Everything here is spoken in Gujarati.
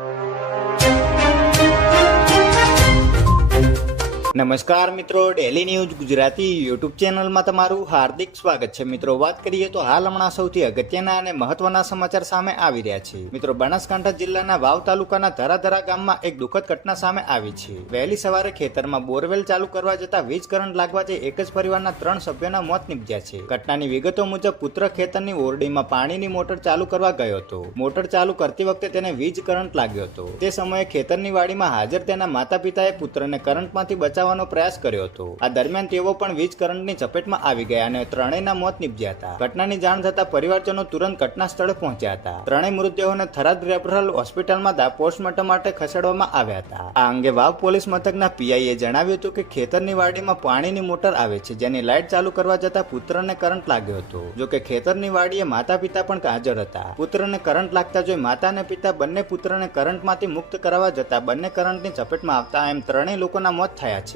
you. નમસ્કાર મિત્રો ડેલી ન્યૂઝ ગુજરાતી યુટ્યુબ ચેનલમાં તમારું હાર્દિક સ્વાગત છે. મિત્રો, વાત કરીએ તો હાલ હમણાં સૌથી અગત્યના અને મહત્વના સમાચાર સામે આવી રહ્યા છે. મિત્રો, બનાસકાંઠા જિલ્લાના વાવ તાલુકાના ધરાધરા ગામમાં એક દુઃખદ ઘટના સામે આવી છે. વહેલી સવારે ખેતરમાં બોરવેલ ચાલુ કરવા જતા વીજ કરંટ લાગવાથી એક જ પરિવારના ત્રણ સભ્યોના મોત નીપજ્યા છે. ઘટનાની વિગતો મુજબ, પુત્ર ખેતરની ઓરડીમાં પાણીની મોટર ચાલુ કરવા ગયો હતો. મોટર ચાલુ કરતી વખતે તેને વીજ કરંટ લાગ્યો હતો. તે સમયે ખેતરની વાડીમાં હાજર તેના માતા પિતાએ પુત્રને કરંટમાંથી બચાવવાનો પ્રયાસ કર્યો હતો. આ દરમિયાન તેઓ પણ વીજ કરંટની ચપેટમાં આવી ગયા અને ત્રણેયના મોત નીપજ્યા હતા. ઘટનાની જાણ થતા પરિવારજનો તુરંત ઘટના સ્થળે પહોંચ્યા હતા. ત્રણેય મૃતદેહોને થરાદ રેફરલ હોસ્પિટલમાં પોસ્ટમોર્ટમ માટે ખસેડવામાં આવ્યા હતા. આ અંગે વાવ પોલીસ મથકના પીઆઈએ જણાવ્યું હતું કે ખેતરની વાડીમાં પાણીની મોટર આવે છે, જેની લાઇટ ચાલુ કરવા જતા પુત્રને કરંટ લાગ્યો હતો. જો કે ખેતરની વાડીએ માતા પિતા પણ હાજર હતા. પુત્રને કરંટ લાગતા જોઈ માતા અને પિતા બંને પુત્રને કરંટમાંથી મુક્ત કરાવવા જતા બંને કરંટની ચપેટમાં આવતા એમ ત્રણેય લોકોના મોત થયા છે.